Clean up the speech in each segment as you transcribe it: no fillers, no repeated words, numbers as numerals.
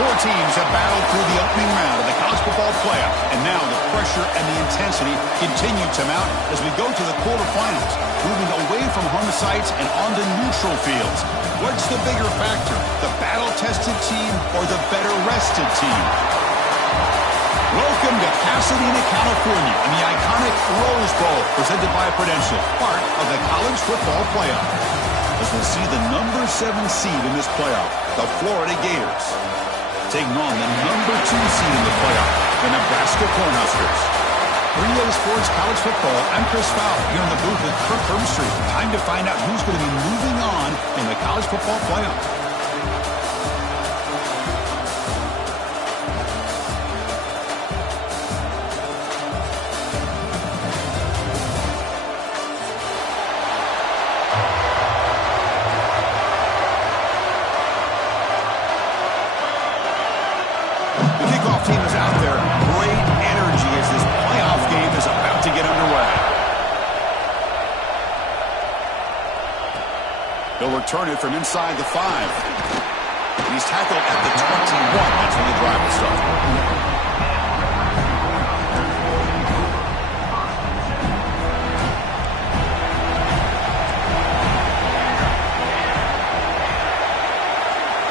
Four teams have battled through the opening round of the college football playoff, and now the pressure and the intensity continue to mount as we go to the quarterfinals, moving away from home sites and onto neutral fields. What's the bigger factor, the battle-tested team or the better-rested team? Welcome to Pasadena, California, in the iconic Rose Bowl, presented by Prudential, part of the college football playoff. As we'll see the number 7 seed in this playoff, the Florida Gators, taking on the number 2 seed in the playoff, the Nebraska Cornhuskers. 3A Sports College Football, I'm Chris Fowler, here in the booth with Kirk Herbstreit. Time to find out who's going to be moving on in the college football playoff. Team is out there. Great energy as this playoff game is about to get underway. He'll return it from inside the 5. He's tackled at the 21. That's when the drive will start.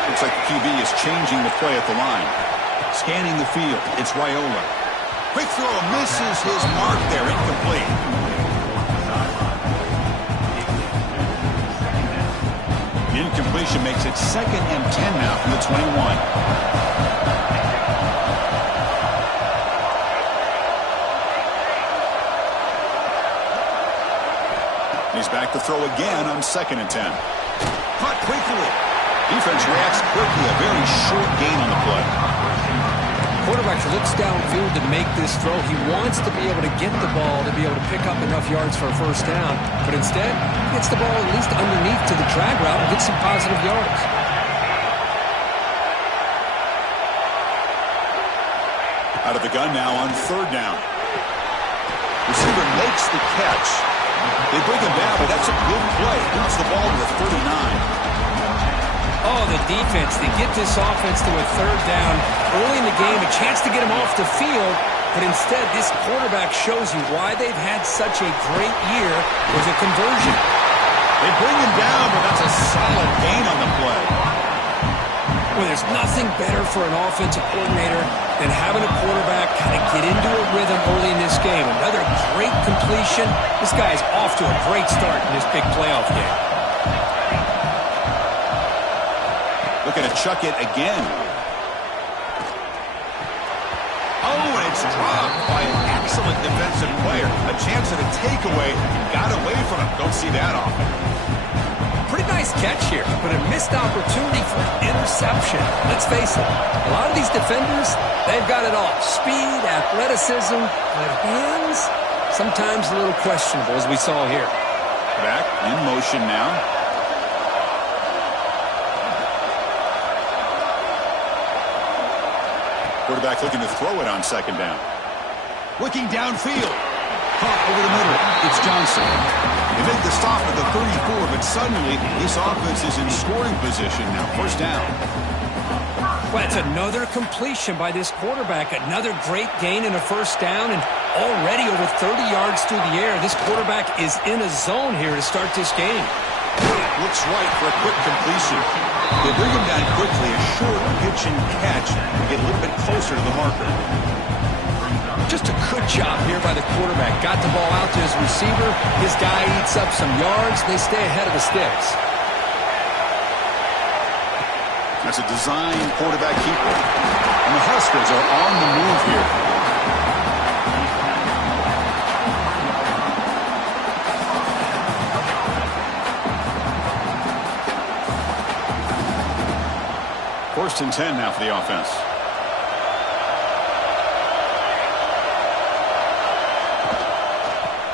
Looks like the QB is changing the play at the line. Scanning the field, it's Raiola. Quick throw, misses his mark there, incomplete. The incompletion makes it 2nd and 10 now from the 21. He's back to throw again on 2nd and 10. Caught quickly. Defense reacts quickly, a very short gain on the play. Quarterback looks downfield to make this throw. He wants to be able to get the ball to be able to pick up enough yards for a first down. But instead, he gets the ball at least underneath to the drag route and gets some positive yards. Out of the gun now on 3rd down. Receiver makes the catch. They bring him down, but that's a good play. Moves the ball to the 39. Oh, the defense. They get this offense to a 3rd down early in the game, a chance to get him off the field, but instead this quarterback shows you why they've had such a great year with a conversion. They bring him down, but that's a solid gain on the play. Well, there's nothing better for an offensive coordinator than having a quarterback kind of get into a rhythm early in this game. Another great completion. This guy's off to a great start in this big playoff game. Looking to chuck it again. Oh, and it's dropped by an excellent defensive player. A chance at a takeaway. Got away from him. Don't see that often. Pretty nice catch here, but a missed opportunity for an interception. Let's face it, a lot of these defenders, they've got it all. Speed, athleticism, but hands, sometimes a little questionable, as we saw here. Back in motion now. Quarterback looking to throw it on 2nd down. Looking downfield. Caught over the middle. It's Johnson. They make the stop at the 34, but suddenly this offense is in scoring position now. 1st down. Well, it's another completion by this quarterback. Another great gain in a 1st down, and already over 30 yards through the air. This quarterback is in a zone here to start this game. Looks right for a quick completion. They bring him down quickly, a short pitch and catch to get a little bit closer to the marker. Just a good job here by the quarterback. Got the ball out to his receiver. His guy eats up some yards. They stay ahead of the sticks. That's a design quarterback keeper. And the Huskers are on the move here. First and 10 now for the offense.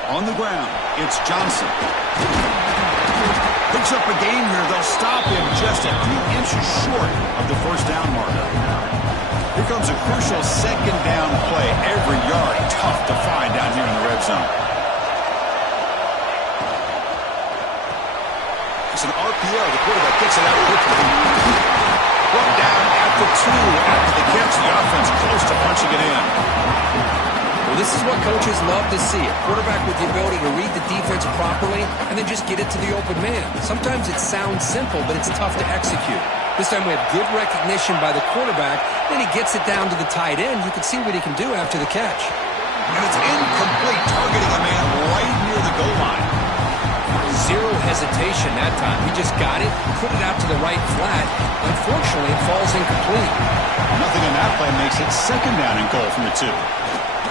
On the ground, it's Johnson. Picks up a gain here. They'll stop him just a few inches short of the 1st down marker. Here comes a crucial 2nd down play. Every yard tough to find down here in the red zone. It's an RPO. The quarterback gets it out quickly. Brought down at for 2 after the catch. The offense close to punching it in. Well, this is what coaches love to see. A quarterback with the ability to read the defense properly and then just get it to the open man. Sometimes it sounds simple, but it's tough to execute. This time we have good recognition by the quarterback. Then he gets it down to the tight end. You can see what he can do after the catch. And it's incomplete, targeting a man right near the goal line. Zero hesitation that time. He just got it, put it out to the right flat. Unfortunately, it falls incomplete. Nothing on that play makes it second down and goal from the 2.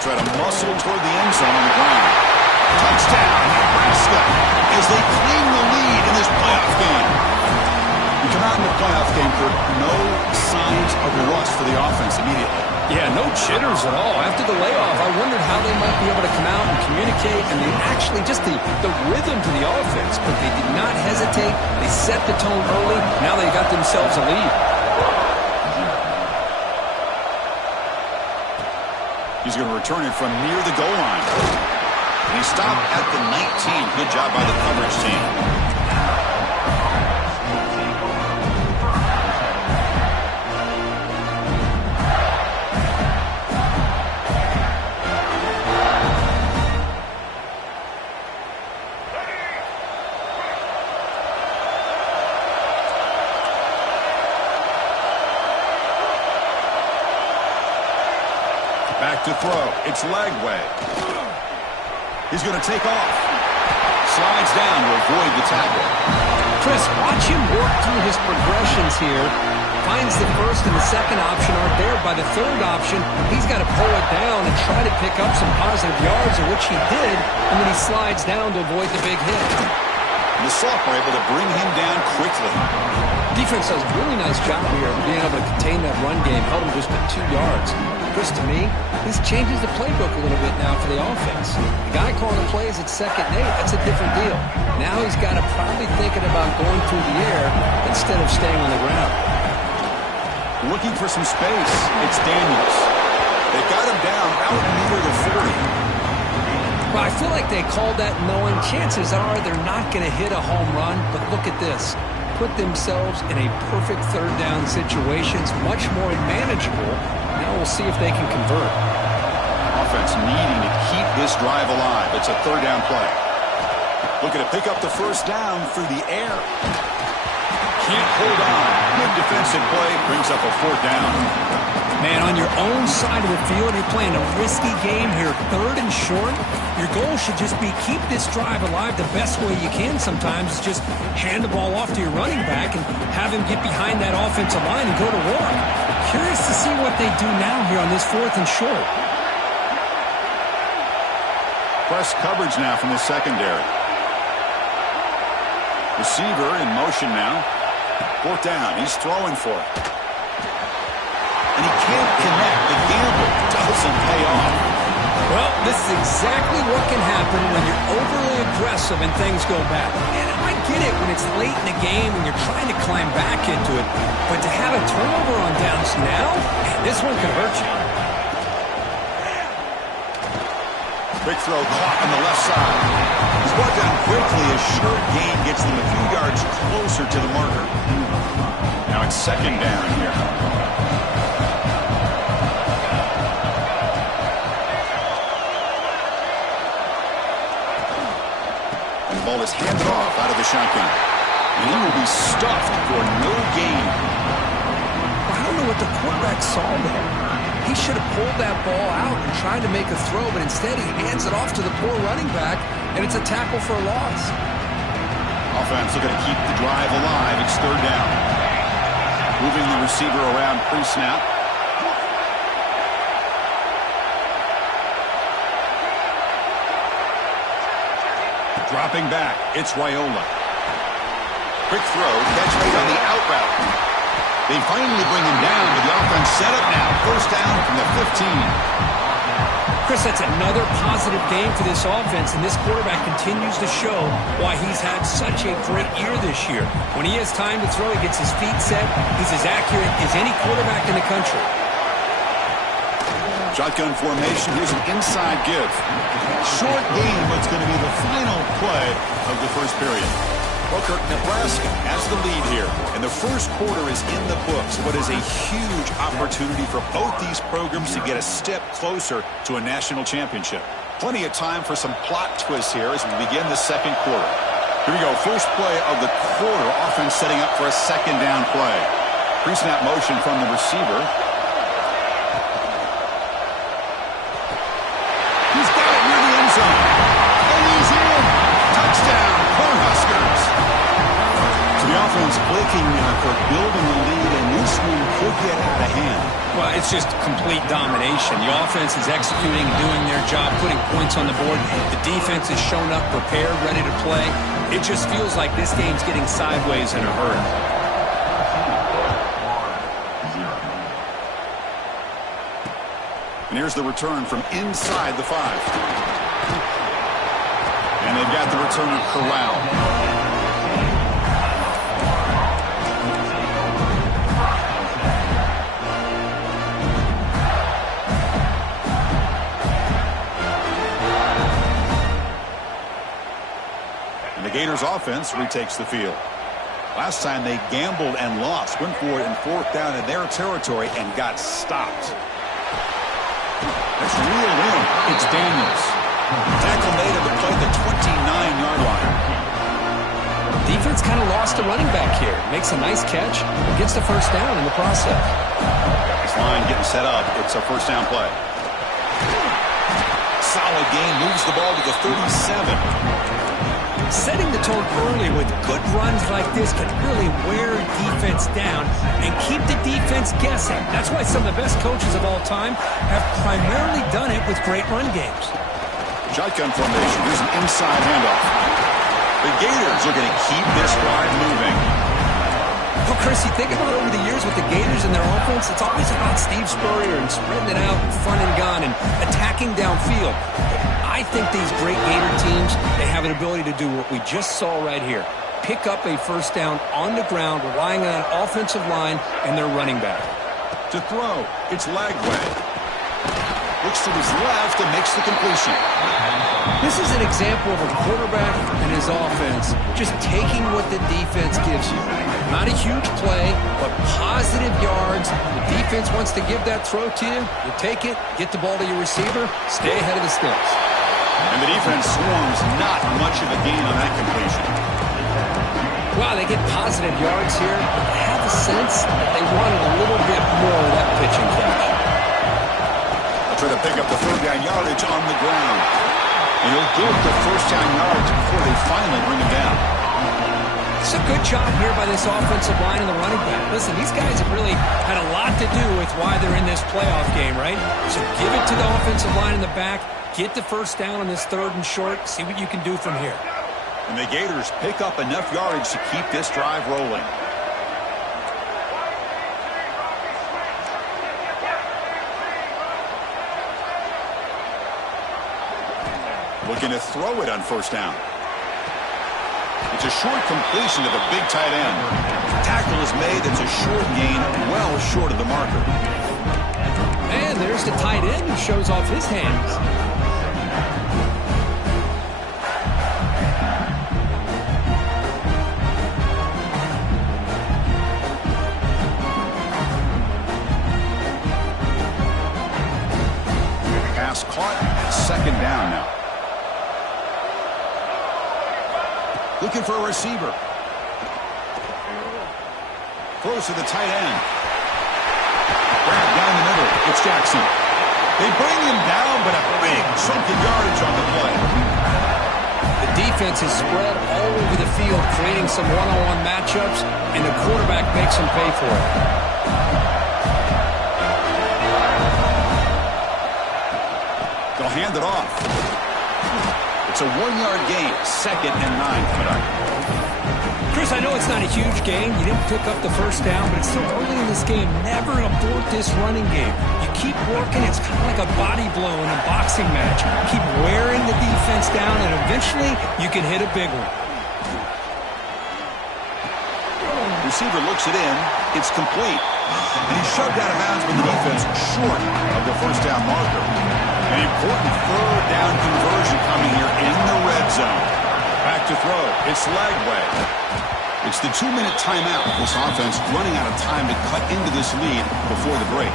Try to muscle toward the end zone on the ground. Touchdown, Nebraska, as they claim the lead in this playoff game. We come out in the playoff game for no signs of rust for the offense immediately. Yeah, no jitters at all. After the layoff, I wondered how they might be able to come out and communicate, and they actually just the rhythm to the offense, but they did not hesitate. They set the tone early. Now they got themselves a lead. He's going to return it from near the goal line. And he stopped at the 19. Good job by the coverage team. Back to throw. It's Lagway. He's going to take off. Slides down to avoid the tackle. Chris, watch him work through his progressions here. Finds the first and the second option aren't there. By the third option, he's got to pull it down and try to pick up some positive yards, of which he did, and then he slides down to avoid the big hit. The Soft were able to bring him down quickly. Defense does a really nice job here of being able to contain that run game. Held him just at 2 yards. Chris, to me, this changes the playbook a little bit now for the offense. The guy calling the plays at 2nd and 8, that's a different deal. Now he's got to probably thinking about going through the air instead of staying on the ground. Looking for some space. It's Daniels. They got him down out near the 40. Well, I feel like they called that knowing chances are they're not going to hit a home run, but look at this. Put themselves in a perfect 3rd down situation. It's much more manageable. Now we'll see if they can convert. Offense needing to keep this drive alive. It's a 3rd down play. Looking to pick up the 1st down through the air. Can't hold on. Good defensive play. Brings up a 4th down. Man, on your own side of the field, you're playing a risky game here. 3rd and short. Your goal should just be keep this drive alive the best way you can sometimes. Is just hand the ball off to your running back and have him get behind that offensive line and go to work. Curious to see what they do now here on this 4th and short. Press coverage now from the secondary. Receiver in motion now. 4th down. He's throwing for it. And he can't connect. The gamble doesn't pay off. Well, this is exactly what can happen when you're overly aggressive and things go bad. And I get it when it's late in the game and you're trying to climb back into it. But to have a turnover on downs now, man, this one could hurt you. Quick throw caught on the left side. He's brought down quickly as short gain gets them a few yards closer to the marker. Now it's 2nd down here. And the ball is handed off out of the shotgun. And he will be stuffed for no gain. I don't know what the quarterback saw there. He should have pulled that ball out and tried to make a throw, but instead he hands it off to the poor running back, and it's a tackle for a loss. Offense looking to keep the drive alive. It's 3rd down. Moving the receiver around pre-snap. Dropping back. It's Raiola. Quick throw. Catch made on the out route. They finally bring him down, but the offense set up now. 1st down from the 15. Chris, that's another positive game for this offense, and this quarterback continues to show why he's had such a great year this year. When he has time to throw, he gets his feet set. He's as accurate as any quarterback in the country. Shotgun formation. Here's an inside give. Short game, but it's going to be the final play of the 1st period. Well, Kirk, Nebraska has the lead here, and the first quarter is in the books. What is a huge opportunity for both these programs to get a step closer to a national championship. Plenty of time for some plot twists here as we begin the second quarter. Here we go, first play of the quarter. Offense setting up for a second down play. Pre-snap motion from the receiver. He's got it near the end zone. And he's in. Touchdown, Cornhuskers. So the offense blinking now for building the lead, and this one could get out of hand. Well, it's just complete domination. The offense is executing and doing their job, putting points on the board. The defense has shown up, prepared, ready to play. It just feels like this game's getting sideways in a hurry. And here's the return from inside the 5. And they've got the returner corralled. The Gators offense retakes the field. Last time they gambled and lost, went for it in fourth down in their territory and got stopped. That's reeled in. It's Daniels. Tackle made at the play, the 29-yard line. Defense kind of lost the running back here. Makes a nice catch, gets the first down in the process. This line getting set up. It's a first down play. Solid gain, moves the ball to the 37. Setting the tone early with good runs like this can really wear defense down and keep the defense guessing. That's why some of the best coaches of all time have primarily done it with great run games. Shotgun formation. Here's an inside handoff. The Gators are going to keep this drive moving. Well, Chris, you think about over the years with the Gators and their offense, it's always about Steve Spurrier and spreading it out and front and gun and attacking downfield. I think these great Gator teams, they have an ability to do what we just saw right here. Pick up a first down on the ground, relying on an offensive line and their running back. To throw, it's Lagway. Looks to his left and makes the completion. This is an example of a quarterback and his offense just taking what the defense gives you. Not a huge play, but positive yards. The defense wants to give that throw to you. You take it, get the ball to your receiver, stay ahead of the sticks. And the defense swarms, not much of a gain on that completion. Wow, they get positive yards here. I have a sense that they wanted a little bit more of that pitching catch. They'll try to pick up the third down yardage on the ground. And he'll get the first down yards before they finally bring him down. It's a good job here by this offensive line and the running back. Listen, these guys have really had a lot to do with why they're in this playoff game, right? So give it to the offensive line in the back. Get the first down on this third and short. See what you can do from here. And the Gators pick up enough yardage to keep this drive rolling. Looking to throw it on first down. It's a short completion to the big tight end. Tackle is made. It's a short gain, well short of the marker. And there's the tight end who shows off his hands. Pass caught. Second down now. Looking for a receiver. Throws to the tight end. Grab down the middle. It's Jackson. They bring him down, but a big chunk of yardage on the play. The defense is spread all over the field, creating some one-on-one matchups, and the quarterback makes them pay for it. They'll hand it off. It's a 1-yard gain, 2nd and 9 coming up. Chris, I know it's not a huge gain. You didn't pick up the first down, but it's still early in this game. Never abort this running game. You keep working. It's kind of like a body blow in a boxing match. Keep wearing the defense down, and eventually you can hit a big one. Receiver looks it in. It's complete. And he's shoved out of bounds with the defense short of the first down marker. An important third down conversion coming here in the red zone. Back to throw. It's Lagway. It's the 2-minute timeout. This offense running out of time to cut into this lead before the break.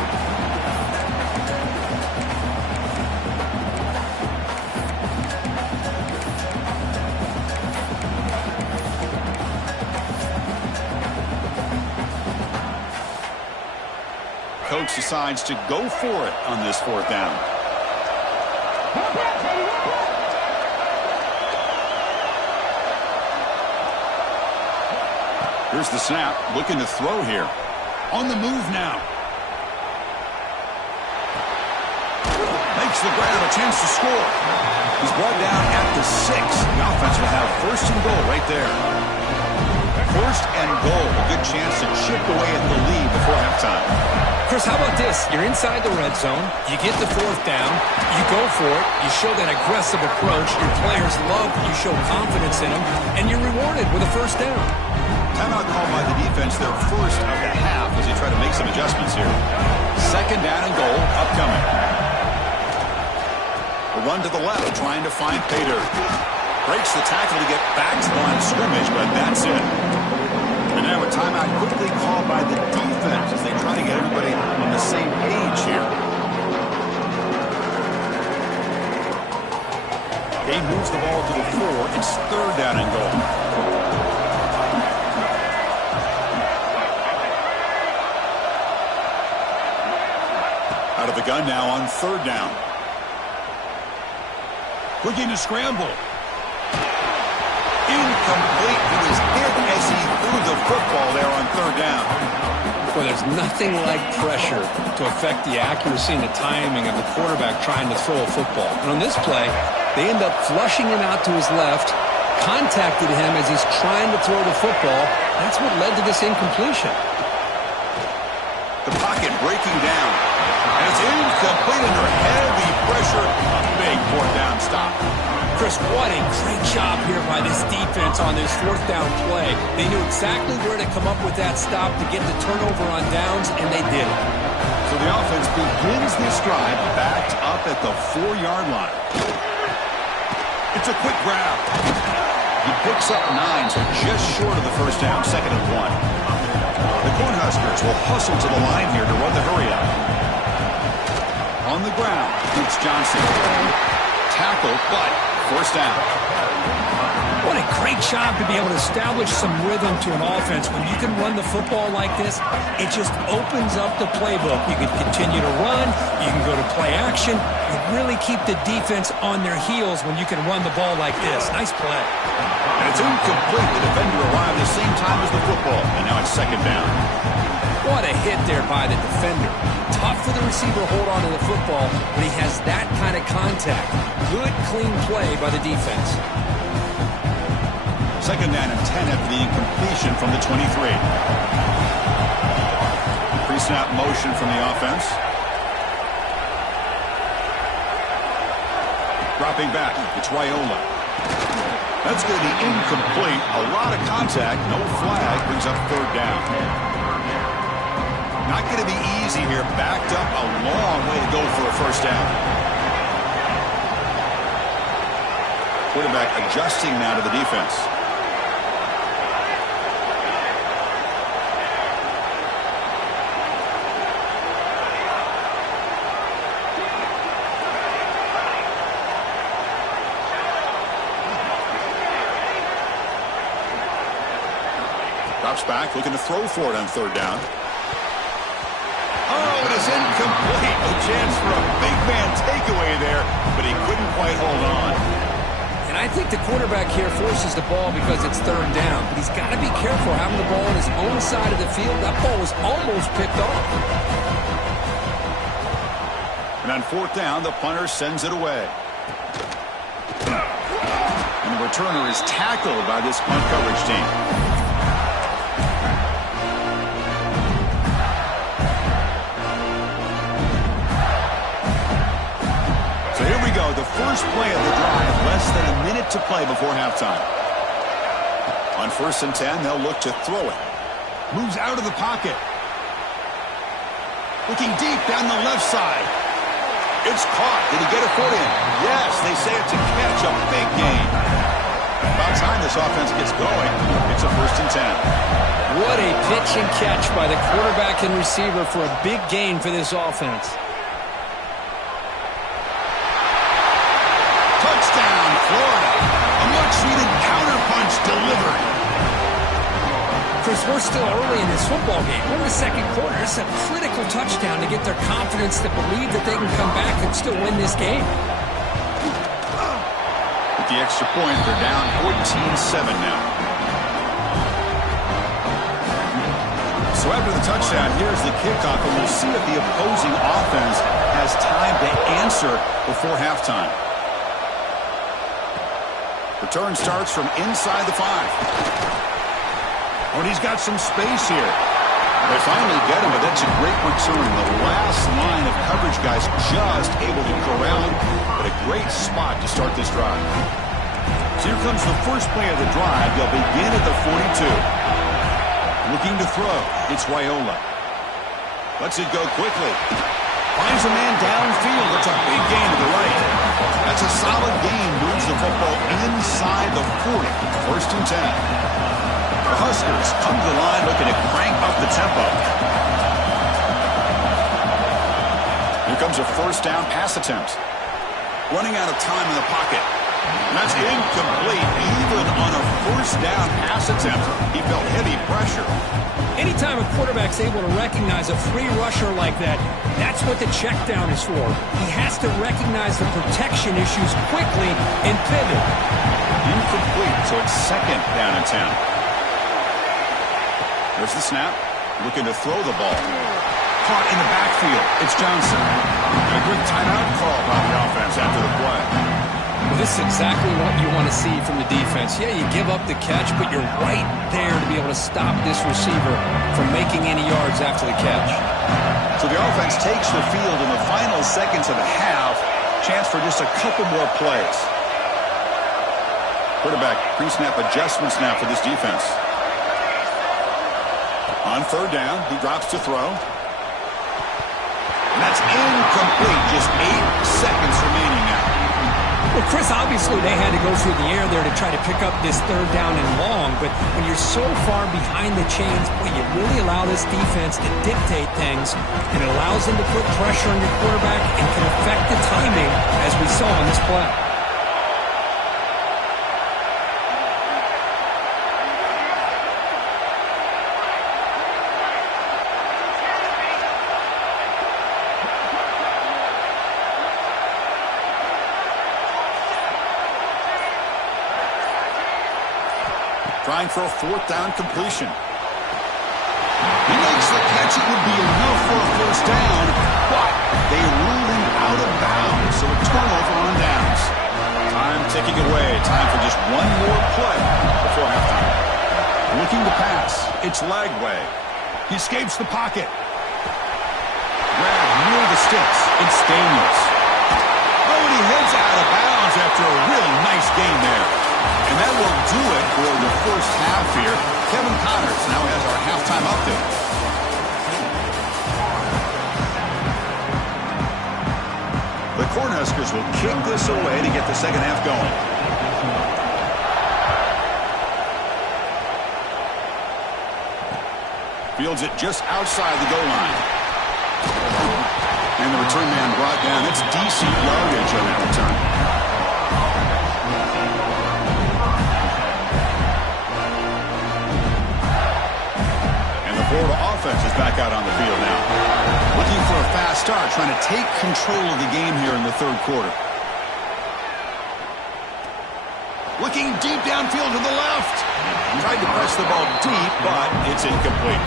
Coach decides to go for it on this 4th down. Here's the snap, looking to throw here. On the move now. Makes the grab, a chance to score. He's brought down at the 6. The offense will have 1st and goal right there. 1st and goal, a good chance to chip away at the lead before halftime. Chris, how about this? You're inside the red zone. You get the 4th down. You go for it. You show that aggressive approach. Your players love that you show confidence in them. And you're rewarded with a 1st down. Timeout called by the defense, their 1st of the half as they try to make some adjustments here. 2nd down and goal upcoming. A run to the left, trying to find Pater. Breaks the tackle to get back to the line of scrimmage, but that's it. And now a timeout quickly called by the defense as they try to get everybody on the same page here. He moves the ball to the 4. It's 3rd down and goal. Out of the gun now on 3rd down. Looking to scramble. Incomplete. He was hit as he threw the football there on 3rd down. Well, there's nothing like pressure to affect the accuracy and the timing of the quarterback trying to throw a football. And on this play, they end up flushing him out to his left, contacted him as he's trying to throw the football. That's what led to this incompletion. The pocket breaking down. And it's incomplete under heavy pressure. A big 4th down stop. Chris, what a great job here by this defense on this 4th down play. They knew exactly where to come up with that stop to get the turnover on downs, and they did it. So the offense begins this drive backed up at the 4-yard line. It's a quick grab. He picks up 9, so just short of the 1st down, 2nd and 1. The Cornhuskers will hustle to the line here to run the hurry up. On the ground, it's Johnson. Tackle, but 1st down. What a great job to be able to establish some rhythm to an offense. When you can run the football like this, it just opens up the playbook. You can continue to run. You can go to play action. You really keep the defense on their heels when you can run the ball like this. Nice play. And it's incomplete. The defender arrived the same time as the football, and now it's 2nd down. What a hit there by the defender. Tough for the receiver to hold on to the football, but he has that kind of contact. Good, clean play by the defense. 2nd down and 10 after the incompletion from the 23. Pre-snap motion from the offense. Dropping back, it's Raiola. That's going to be incomplete. A lot of contact, no flag, brings up 3rd down. Not going to be easy here. Backed up a long way to go for a 1st down. Quarterback adjusting now to the defense. Drops back, looking to throw for it on 3rd down. Oh, it is incomplete. No chance for a big man takeaway there, but he couldn't quite hold on. And I think the quarterback here forces the ball because it's 3rd down. But he's got to be careful having the ball on his own side of the field. That ball was almost picked off. And on 4th down, the punter sends it away. And the returner is tackled by this punt coverage team. So here we go, the first play of the drive, less than a minute to play before halftime. On 1st and 10, they'll look to throw it. Moves out of the pocket. Looking deep down the left side. It's caught. Did he get a foot in? Yes, they say it's a catch, a big gain. About time this offense gets going. It's a 1st and 10. What a pitch and catch by the quarterback and receiver for a big gain for this offense. Touchdown, Florida. A much-needed counterpunch delivered. Chris, we're still early in this football game. We're in the 2nd quarter. It's a critical touchdown to get their confidence to believe that they can come back and still win this game. With the extra point, they're down 14-7 now. So after the touchdown, here's the kickoff, and we'll see if the opposing offense has time to answer before halftime. Return starts from inside the 5. Oh, and he's got some space here. They finally get him, but that's a great return. The last line of coverage guys just able to corral him, but a great spot to start this drive. So here comes the first play of the drive. They'll begin at the 42. Looking to throw. It's Raiola. Lets it go quickly. Finds a man downfield. It's a big gain to the right. That's a solid gain. Moves the football inside the 40. 1st and 10. The Huskers come to the line looking to crank up the tempo. Here comes a 1st down pass attempt. Running out of time in the pocket. And that's incomplete. Even on a 1st down pass attempt, he felt heavy pressure. Anytime a quarterback's able to recognize a free rusher like that, that's what the check down is for. He has to recognize the protection issues quickly and pivot. Incomplete, so it's 2nd down and 10. There's the snap. Looking to throw the ball. Caught in the backfield. It's Johnson. And a good timeout call by the offense after the play. Well, this is exactly what you want to see from the defense. Yeah, you give up the catch, but you're right there to be able to stop this receiver from making any yards after the catch. So the offense takes the field in the final seconds of the half. Chance for just a couple more plays. Quarterback pre-snap adjustments now for this defense. On 3rd down, he drops to throw. And that's incomplete. Just 8 seconds remaining now. Well, Chris, obviously they had to go through the air there to try to pick up this 3rd down and long, but when you're so far behind the chains, boy, you really allow this defense to dictate things, and it allows them to put pressure on your quarterback and can affect the timing, as we saw in this play. Trying for a 4th down completion. He makes the catch. It would be enough for a 1st down, but they ruled him out of bounds, so a turnover on downs. Time ticking away. Time for just one more play before halftime. Looking to pass. It's Lagway. He escapes the pocket. Grab near the sticks. It's Daniels. Oh, and he heads out of bounds after a really nice gain there. And that will do it for the 1st half here. Kevin Connors now has our halftime update. The Cornhuskers will kick this away to get the 2nd half going. Fields it just outside the goal line. And the return man brought down. That's decent yardage on that return. Florida offense is back out on the field now. Looking for a fast start, trying to take control of the game here in the 3rd quarter. Looking deep downfield to the left. Tried to press the ball deep, but it's incomplete.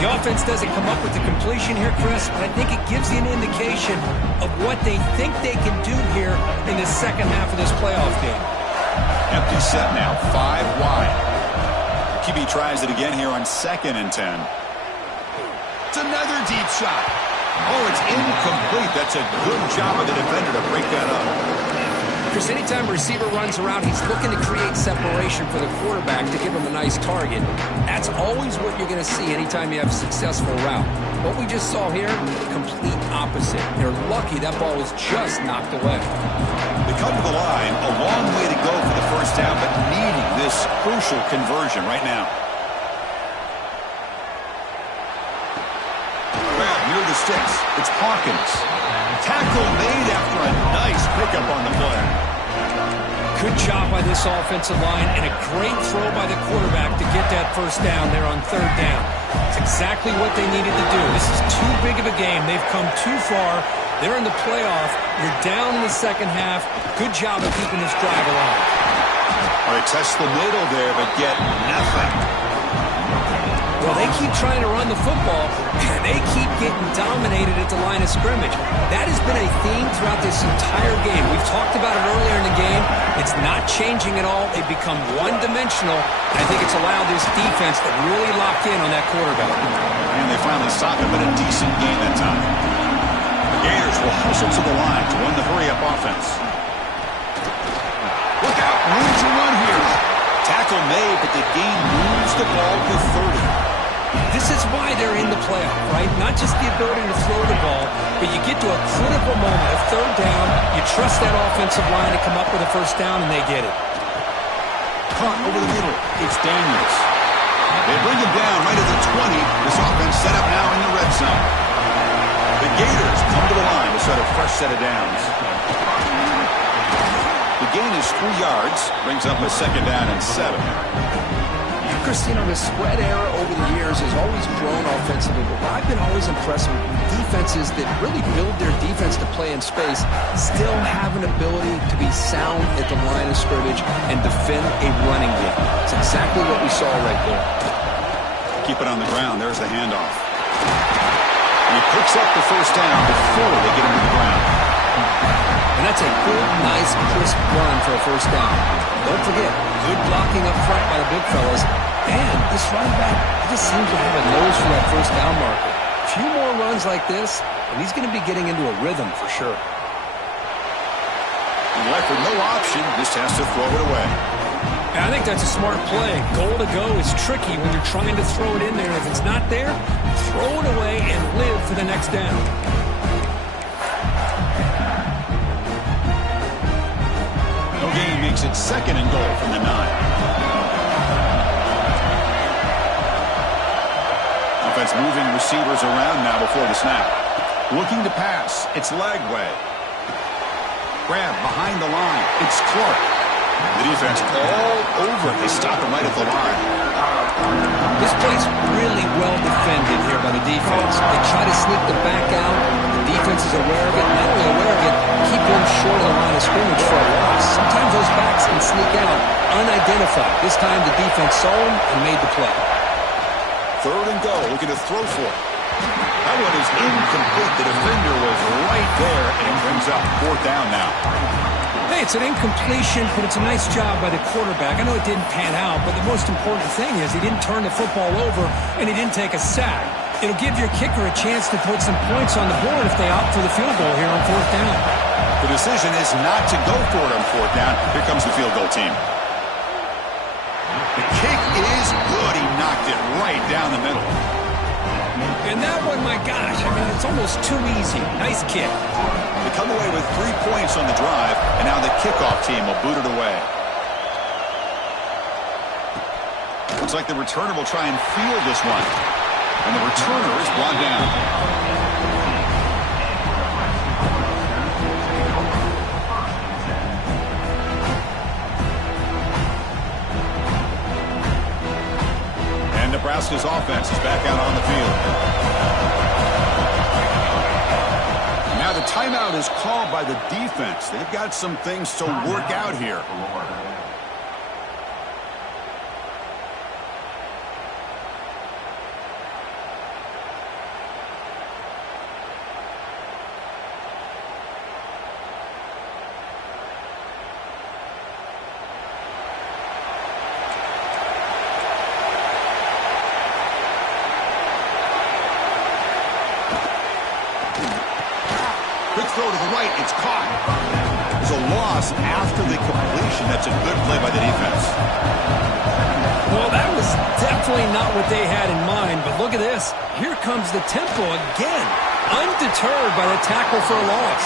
The offense doesn't come up with the completion here, Chris, but I think it gives you an indication of what they think they can do here in the 2nd half of this playoff game. Empty set now, 5 wide. QB tries it again here on 2nd and 10. It's another deep shot. Oh, it's incomplete. That's a good job of the defender to break that up. Chris, anytime a receiver runs around, he's looking to create separation for the quarterback to give him a nice target. That's always what you're going to see anytime you have a successful route. What we just saw here, complete opposite. They're lucky that ball was just knocked away. They come to the line, a long way to go for the first down, but needing this crucial conversion right now. Grab near the sticks. It's Hawkins. Tackle made after a nice pickup on the play. Good job by this offensive line and a great throw by the quarterback to get that first down there on third down. It's exactly what they needed to do. This is too big of a game. They've come too far. They're in the playoff. You're down in the second half. Good job of keeping this drive alive. All right, test the middle there, but get nothing. Well, they keep trying to run the football, and they keep getting dominated at the line of scrimmage. That has been a theme throughout this entire game. We've talked about it earlier in the game. It's not changing at all. They've become one-dimensional, and I think it's allowed this defense to really lock in on that quarterback. And they finally stop him, but a decent gain that time. The Gators will hustle to the line to run the hurry-up offense. Look out, room to run here. Tackle made, but the gain moves the ball to 30. This is why they're in the playoff, right? Not just the ability to throw the ball, but you get to a critical moment of third down, you trust that offensive line to come up with a first down, and they get it. Caught over the middle. It's Daniels. They bring him down right at the 20. This offense set up now in the red zone. The Gators come to the line to set a fresh set of downs. The gain is 3 yards, brings up a second down and 7. Chris, the spread era over the years has always grown offensively, but what I've been always impressed with defenses that really build their defense to play in space still have an ability to be sound at the line of scrimmage and defend a running game. It's exactly what we saw right there. Keep it on the ground. There's the handoff. And he picks up the first down before they get him to the ground. And that's a good, nice, crisp run for a first down. Don't forget, good blocking up front by the big fellas. And this running back, he just seems to have a nose for that first down marker. A few more runs like this, and he's going to be getting into a rhythm for sure. And left with no option, just has to throw it away. And I think that's a smart play. Goal to go is tricky when you're trying to throw it in there. If it's not there, throw it away and live for the next down. No gain makes it second and goal from the 9. Offense moving receivers around now before the snap. Looking to pass. It's Lagway. Grab behind the line. It's Clark. The defense all over. They stop him right at the line. This play's really well defended here by the defense. They try to sneak the back out. The defense is aware of it. Not only aware of it, keep him short of the line of scrimmage for a loss. Sometimes those backs can sneak out unidentified. This time the defense saw him and made the play. Third and go, looking to throw for it. That one is incomplete. The defender was right there and brings up fourth down now. Hey, it's an incompletion, but it's a nice job by the quarterback. I know it didn't pan out, but the most important thing is he didn't turn the football over and he didn't take a sack. It'll give your kicker a chance to put some points on the board if they opt for the field goal here on fourth down. The decision is not to go for it on fourth down. Here comes the field goal team. The kick is good. He knocked it right down the middle. And that one, my gosh, I mean, it's almost too easy. Nice kick. They come away with 3 points on the drive, and now the kickoff team will boot it away. Looks like the returner will try and field this one. And the returner is brought down. Nebraska's offense is back out on the field. Now the timeout is called by the defense. They've got some things to work out here. Quick throw to the right. It's caught. was a loss after the completion. That's a good play by the defense. Well, that was definitely not what they had in mind, but look at this. Here comes the tempo again, undeterred by the tackle for a loss.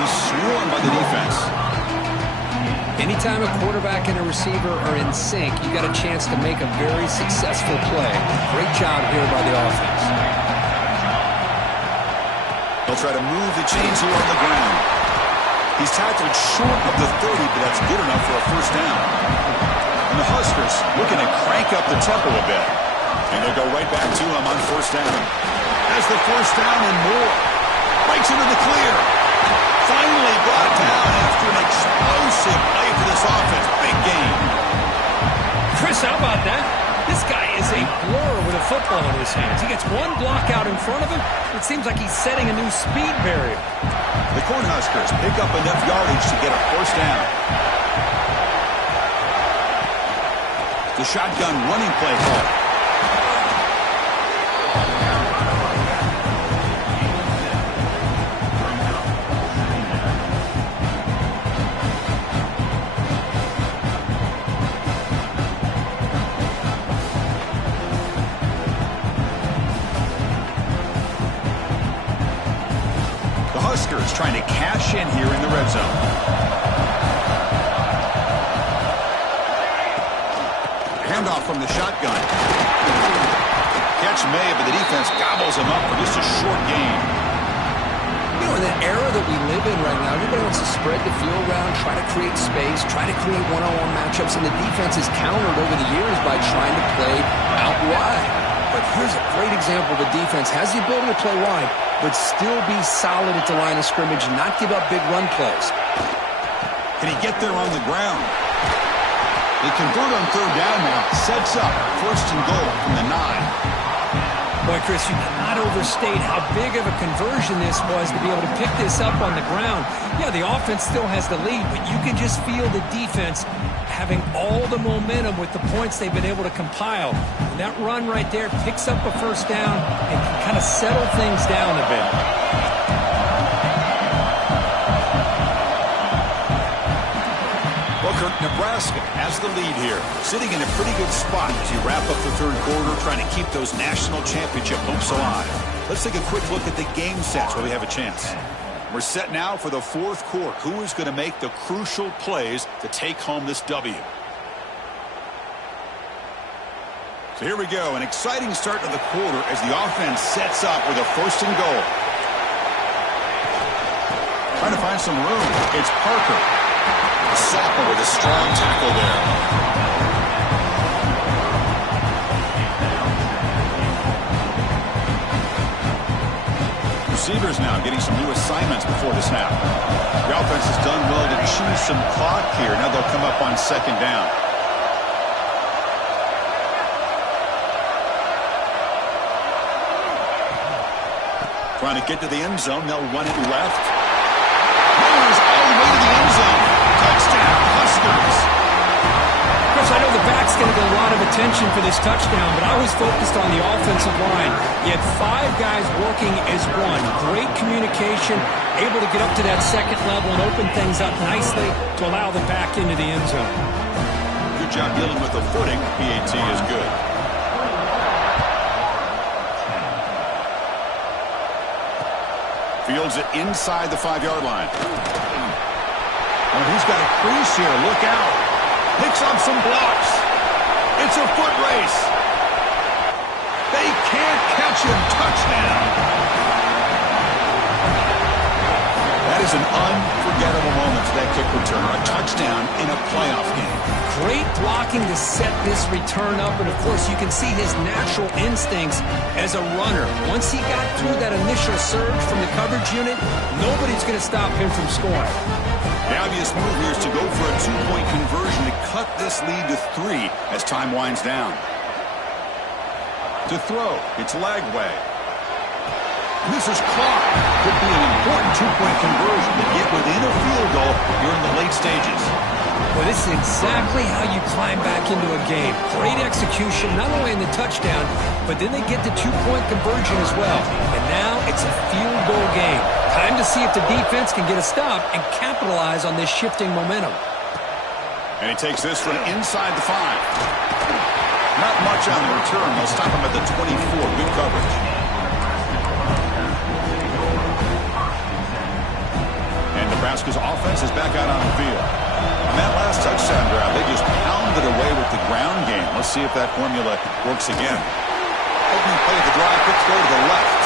He's swarmed by the defense. Anytime a quarterback and a receiver are in sync, you got a chance to make a very successful play. Great job here by the offense. He'll try to move the chains here on the ground. He's tackled short of the 30, but that's good enough for a first down. And the Huskers looking to crank up the tempo a bit. And they'll go right back to him on first down. As the first down and more. Breaks into the clear. Finally brought down after an explosive play for this offense. Big game. Chris, how about that? This guy is a blur with a football in his hands. He gets one block out in front of him. It seems like he's setting a new speed barrier. The Cornhuskers pick up enough yardage to get a first down. The shotgun running play call. Huskers trying to cash in here in the red zone. Handoff from the shotgun. Catch made, but the defense gobbles him up for just a short gain. You know, in the era that we live in right now, everybody wants to spread the field around, try to create space, try to create one-on-one matchups, and the defense is countered over the years by trying to play out wide. But here's a great example. The defense has the ability to play wide, but still be solid at the line of scrimmage and not give up big run plays. Can he get there on the ground? They convert on third down now. Sets up first and goal from the 9. Boy, Chris, you cannot overstate how big of a conversion this was to be able to pick this up on the ground. Yeah, the offense still has the lead, but you can just feel the defense having all the momentum with the points they've been able to compile. And that run right there picks up a first down and can kind of settle things down a bit. Booker, Nebraska has the lead here, sitting in a pretty good spot as you wrap up the third quarter, trying to keep those national championship hopes alive. Let's take a quick look at the game sets where we have a chance. We're set now for the fourth quarter. Who is going to make the crucial plays to take home this W? So here we go, an exciting start to the quarter as the offense sets up with a first and goal. Trying to find some room. It's Parker. The sophomore with a strong tackle there. Receivers now getting some new assignments before the snap. The offense has done well to chew some clock here. Now they'll come up on second down. Trying to get to the end zone. They'll run it left. Runners all the way to the end zone. Touchdown, Huskers. Chris, I know the back's going to get a lot of attention for this touchdown, but I was focused on the offensive line. You had 5 guys working as one. Great communication, able to get up to that second level and open things up nicely to allow them back into the end zone. Good job dealing with the footing. PAT is good. Fields it inside the 5-yard line. Oh, he's got a crease here. Look out. Picks up some blocks. It's a foot race. They can't catch him. Touchdown. That is an unforgettable moment for that kick return. A touchdown in a playoff game. Great blocking to set this return up, and of course you can see his natural instincts as a runner. Once he got through that initial surge from the coverage unit, nobody's going to stop him from scoring. The obvious move here is to go for a 2-point conversion to cut this lead to 3 as time winds down. To throw, it's Lagway. This is clock. Could be an important 2-point conversion to get within a field goal here in the late stages. Well, this is exactly how you climb back into a game. Great execution, not only in the touchdown, but then they get the 2-point conversion as well. And now it's a field goal game. Time to see if the defense can get a stop and capitalize on this shifting momentum. And he takes this from inside the 5. Not much on the return. They'll stop him at the 24. Good coverage. And Nebraska's offense is back out on the field. On that last touchdown drive, they just pounded away with the ground game. Let's see if that formula works again. Opening play of the drive, quick throw to the left.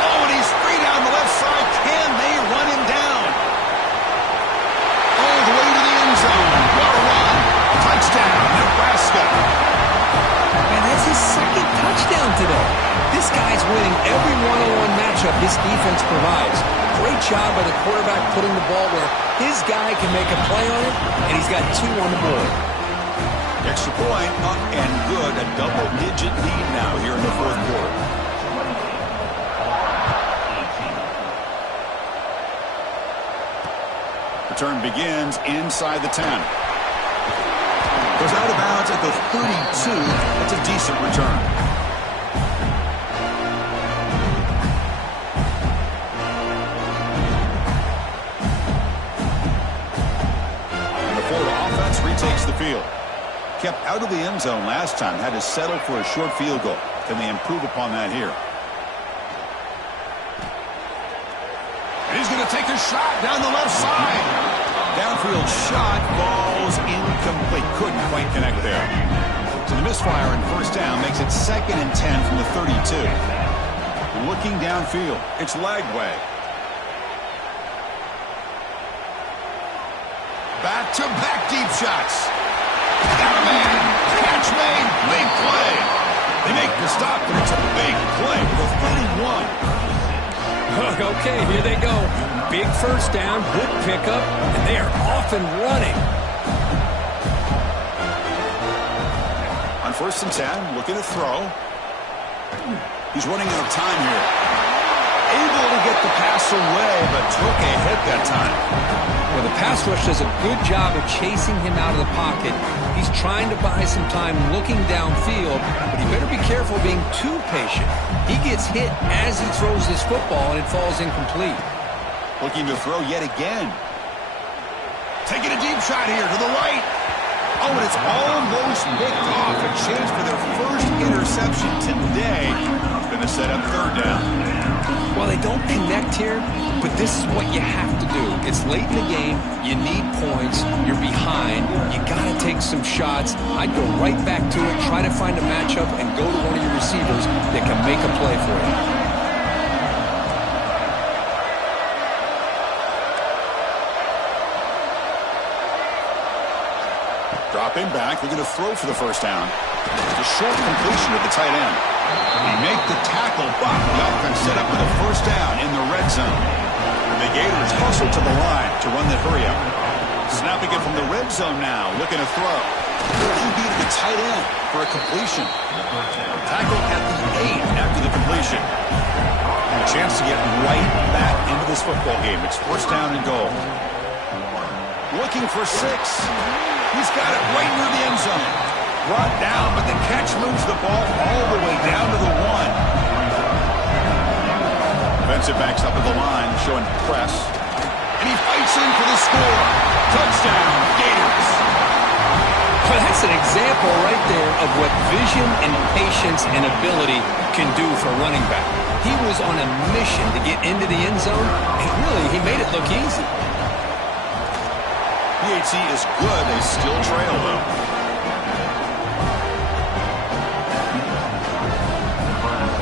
Oh, and he's free down the left side. Can they run him down? All the way to the end zone. What a run. Touchdown, Nebraska. And that's his second touchdown today. This guy's winning every one-on-one matchup this defense provides. Great job by the quarterback putting the ball where his guy can make a play on it, and he's got 2 on the board. Extra point, up and good. A double-digit lead now here in the 4th quarter. Return begins inside the 10. Goes out of bounds at the 32. That's a decent return. And the Florida offense retakes the field. Kept out of the end zone last time. Had to settle for a short field goal. Can they improve upon that here? And he's going to take a shot down the left side. Downfield shot falls incomplete. Couldn't quite connect there. So the misfire in first down makes it 2nd and 10 from the 32. Looking downfield. It's Lagway. Back-to-back deep shots. Got a man. Catch made. Big play. They make the stop, but it's a big play. The 31. Okay, here they go. Big first down, good pickup, and they are off and running. On 1st and 10, looking to throw. He's running out of time here. Able to get the pass away, but took a hit that time. Well, the pass rush does a good job of chasing him out of the pocket. He's trying to buy some time looking downfield, but he better be careful being too patient. He gets hit as he throws this football, and it falls incomplete. Looking to throw yet again. Taking a deep shot here to the right. Oh, and it's almost picked off. A chance for their first interception today. It's going to set up 3rd down. Well, they don't connect here, but this is what you have to do. It's late in the game. You need points. You're behind. You got to take some shots. I'd go right back to it, try to find a matchup, and go to one of your receivers that can make a play for you. Dropping back, they're going to throw for the first down. It's a short completion at the tight end. They make the tackle, but the offense set up with a first down in the red zone. The Gators hustle to the line to run the hurry-up. Snapping it from the red zone now, looking to throw. QB to the tight end for a completion. Tackle at the 8 after the completion. A chance to get right back into this football game. It's first down and goal. Looking for 6. He's got it right near the end zone. Brought down, but the catch moves the ball all the way down to the 1. Defensive backs up at the line, showing press. And he fights in for the score. Touchdown, Gators. Well, that's an example right there of what vision and patience and ability can do for a running back. He was on a mission to get into the end zone, and really, he made it look easy. PAT is good. They still trail, though.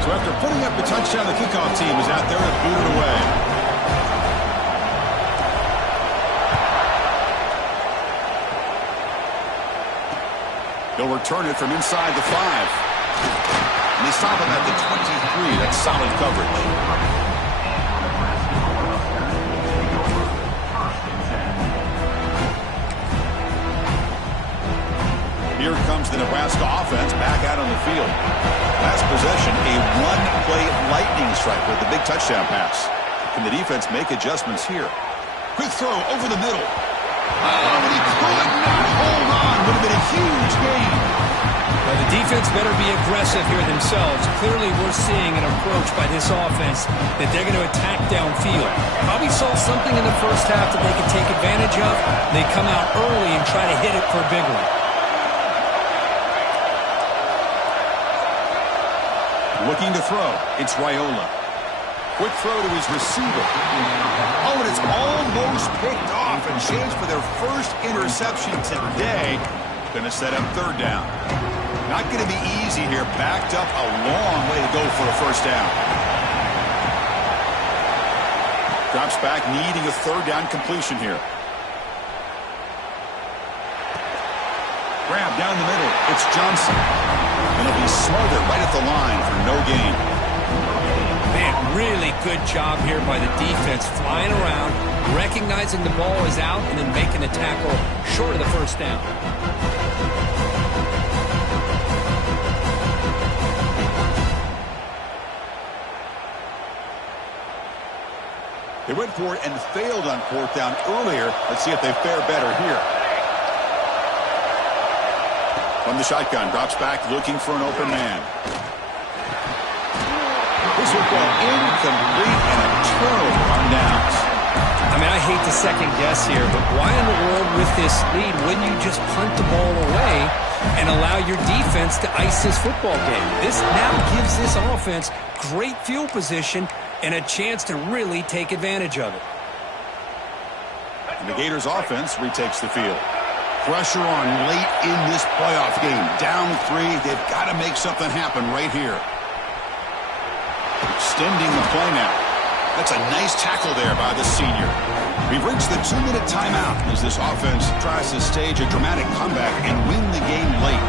So after putting up the touchdown, the kickoff team is out there to boot it away. They'll return it from inside the 5. And they stop him at the 23. That's solid coverage. Here comes the Nebraska offense back out on the field. Last possession, a one-play lightning strike with the big touchdown pass. Can the defense make adjustments here? Quick throw over the middle. Oh, and he could not hold on. Would have been a huge gain. Well, the defense better be aggressive here themselves. Clearly, we're seeing an approach by this offense that they're going to attack downfield. Probably saw something in the first half that they could take advantage of. They come out early and try to hit it for a big one. Looking to throw. It's Raiola. Quick throw to his receiver. Oh, and it's almost picked off, and chance for their first interception today. Going to set up third down. Not going to be easy here. Backed up a long way to go for a first down. Drops back, needing a third down completion here. Grab down the middle. It's Johnson. And he'll be smothered right at the line for no gain. Man, really good job here by the defense. Flying around, recognizing the ball is out, and then making the tackle short of the first down. They went for it and failed on fourth down earlier. Let's see if they fare better here. From the shotgun, drops back, looking for an open man. This will go incomplete and a turnover on downs. I mean, I hate to second guess here, but why in the world with this lead wouldn't you just punt the ball away and allow your defense to ice this football game? This now gives this offense great field position and a chance to really take advantage of it. And the Gators offense retakes the field. Pressure on late in this playoff game. Down 3. They've got to make something happen right here. Extending the play now. That's a nice tackle there by the senior. We've reached the 2-minute timeout as this offense tries to stage a dramatic comeback and win the game late.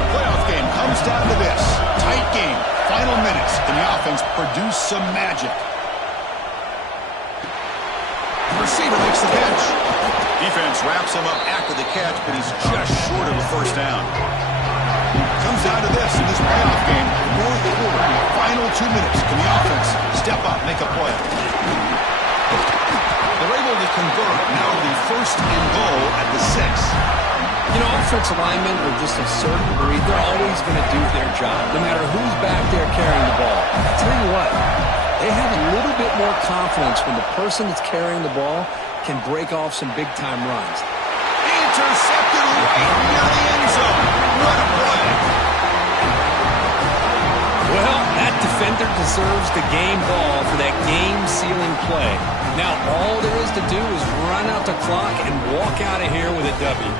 The playoff game comes down to this. Tight game. Final minutes. Can the offense produce some magic? The receiver makes the catch. Defense wraps him up after the catch, but he's just short of the first down. Comes down to this in this playoff game. Fourth quarter. Final 2 minutes. Can the offense step up, make a play? They're able to convert. Now the first and goal at the 6. You know, offensive linemen are just a certain breed. They're always going to do their job, no matter who's back there carrying the ball. I'll tell you what, they have a little bit more confidence when the person that's carrying the ball can break off some big-time runs. Intercepted right near the end zone. What a play. Well, that defender deserves the game ball for that game-sealing play. Now, all there is to do is run out the clock and walk out of here with a W.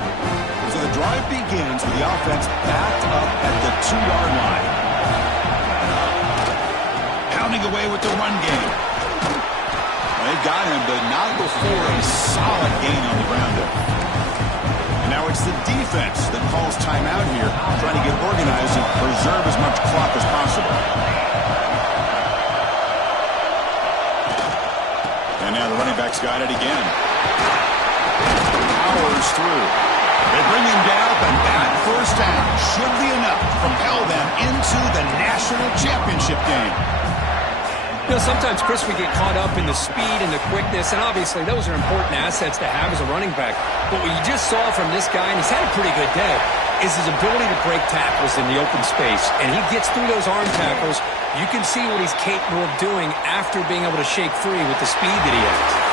So the drive begins with the offense backed up at the 2-yard line. Pounding away with the run game. They've got him, but not before a solid gain on the ground. And now it's the defense that calls timeout here, trying to get organized and preserve as much clock as possible. And now the running back's got it again. Powers through. They bring him down, but that first down should be enough to propel them into the national championship game. You know, sometimes, Chris, we get caught up in the speed and the quickness, and obviously those are important assets to have as a running back. But what you just saw from this guy, and he's had a pretty good day, is his ability to break tackles in the open space. And he gets through those arm tackles. You can see what he's capable of doing after being able to shake free with the speed that he has.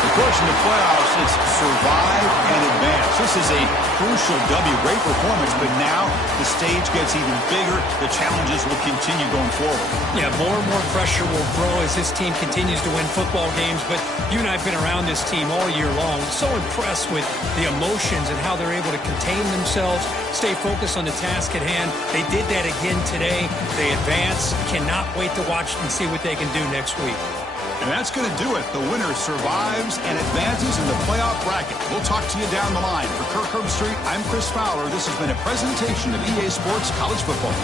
Of course, in the playoffs, it's survive and advance. This is a crucial W. Great performance, but now the stage gets even bigger. The challenges will continue going forward. Yeah, more and more pressure will grow as this team continues to win football games. But you and I have been around this team all year long. So impressed with the emotions and how they're able to contain themselves, stay focused on the task at hand. They did that again today. They advance. Cannot wait to watch and see what they can do next week. And that's going to do it. The winner survives and advances in the playoff bracket. We'll talk to you down the line. For Kirk Herbstreit, I'm Chris Fowler. This has been a presentation of EA Sports College Football.